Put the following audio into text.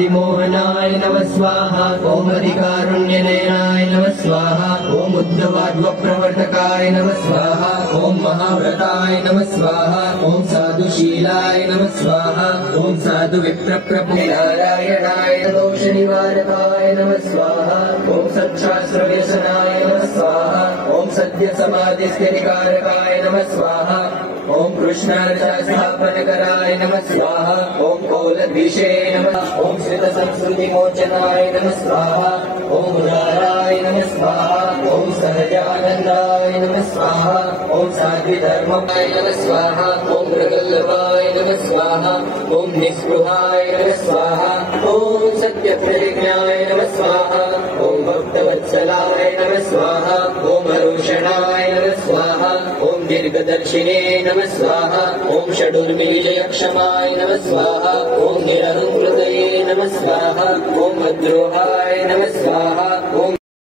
आदिमोहनाय नमः स्वाहा। ओम अधिकारुण्यनयनाय नमः स्वाहा। ओम उद्धवाद्वप्रवर्तकाय नमः स्वाहा। ओम महाव्रताय नमः स्वाहा। ओम साधुशीलाय नमः स्वाहा। ओम साधु विप्रप्रभुनारायणाय दोष निवारकाय नमः स्वाहा। ओम सच्छास्त्र व्यसनाय नमः स्वाहा। ओम सद्य समाधिस्थितिकारकाय नमः स्वाहा। ओम कृष्णार्चास्थापनकराय नमः स्वाहा। ओम कौलद्विषे नमः। ओम श्रित संस्कृति मोचनाय नमः स्वाहा। ओम उदाराय नमः स्वाहा। ओम सहजानंदाय नमः स्वाहा। ओम साध्विधर्माय नमः स्वाहा। ओम प्रगल्भाय नमः स्वाहा। ओम निस्पृहाय नमः स्वाहा। ओम सत्यप्रतिज्ञाय नमः स्वाहा। ओम भक्तवत्सलाय नमः स्वाहा। ओम अरुषणाय नमः स्वाहा। ओम दीर्घदर्शिने नमः स्वाहा। ओम षडुर्मिविजयक्षमाय नमः स्वाहा। ओम निरहंकृतये नमः स्वाहा। ओम अद्रोहाय नमः स्वाहा। ओम